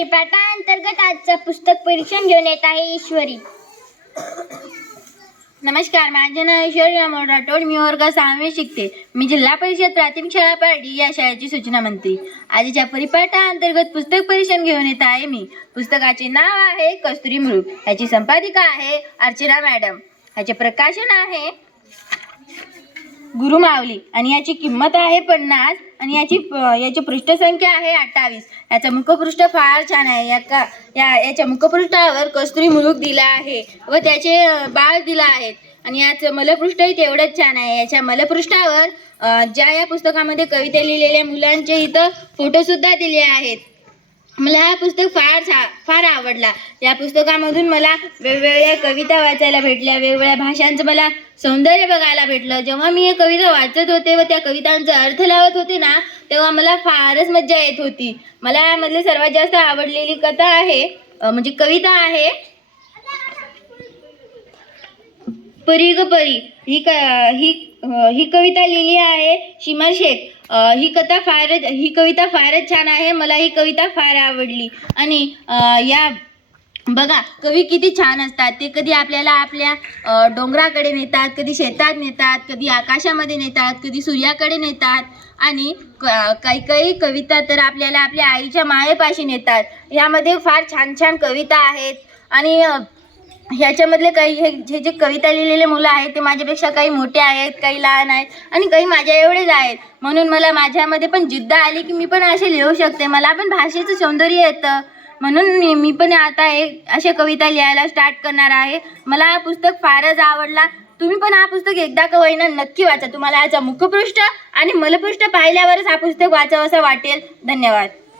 परिपाठांतर्गत आजचं पुस्तक परीक्षण घेऊन येत आहे ईश्वरी. नमस्कार, माझे नाव ईश्वरी रामोड राठोड. मी वर्ग 6वी शिकते. मी जिल्हा परिषद प्राथमिक शाळा पारडी या शाळेची सूचना मंत्री. आजच्या परिपाठांतर्गत पुस्तक परीक्षण घेऊन येत आहे मी. पुस्तकाचे नाव आहे कस्तुरी मृग. याची संपादिका आहे अर्चना मॅडम. याचे प्रकाशन आहे गुरुमावली आणि याची किंमत आहे 50 आणि याची पृष्ठसंख्या आहे 28. याचं मुखपृष्ठ फार छान आहे. याच्या मुखपृष्ठावर कस्तुरी मृग दिला आहे व त्याचे बाळ दिला आहेत आणि याचं मलपृष्ठही तेवढंच छान आहे. याच्या मलपृष्ठावर या पुस्तकामध्ये कविता लिहिलेल्या मुलांचे इथं फोटोसुद्धा दिले आहेत. मला हा पुस्तक फार आवडला. या पुस्तकामधून मला वेगवेगळ्या कविता वाचायला भेटल्या, वेगवेगळ्या भाषांचं मला सौंदर्य बघायला भेटलं. जेव्हा मी हे कविता वाचत होते व त्या कवितांचा अर्थ लावत होते ना, तेव्हा मला फारच मज्जा येत होती. मला यामधली सर्वात जास्त आवडलेली कथा आहे म्हणजे कविता आहे परी ग परी. ही कविता लिहिली आहे शिमर शेख. ही कविता फारच छान आहे. मला ही कविता फार आवडली. आणि या बघा, कवी किती छान असतात. ते कधी आपल्याला आपल्या डोंगराकडे नेतात, कधी शेतात नेतात, कधी आकाशामध्ये नेतात, कधी सूर्याकडे नेतात आणि काही कविता तर आपल्याला आपल्या आईच्या मायेपाशी नेतात. यामध्ये फार छान छान कविता आहेत. आणि ह्याच्यामधले हे जे कविता लिहिलेले मुलं आहेत ते माझ्यापेक्षा काही मोठे आहेत, काही लहान आहेत आणि काही माझ्या एवढेच आहेत. म्हणून मला माझ्यामध्ये पण जिद्द आली की मी पण असे लिहू शकते. मला पण भाषेचं सौंदर्य येतं. म्हणून मी पण आता अशा कविता लिहायला स्टार्ट करणार आहे. मला हा पुस्तक फारच आवडला. तुम्ही पण हा पुस्तक एकदा का होईना नक्की वाचा. तुम्हाला याचा मुखपृष्ठ आणि मलपृष्ठ पाहिल्यावरच हा पुस्तक वाचावंसं वाटेल. धन्यवाद.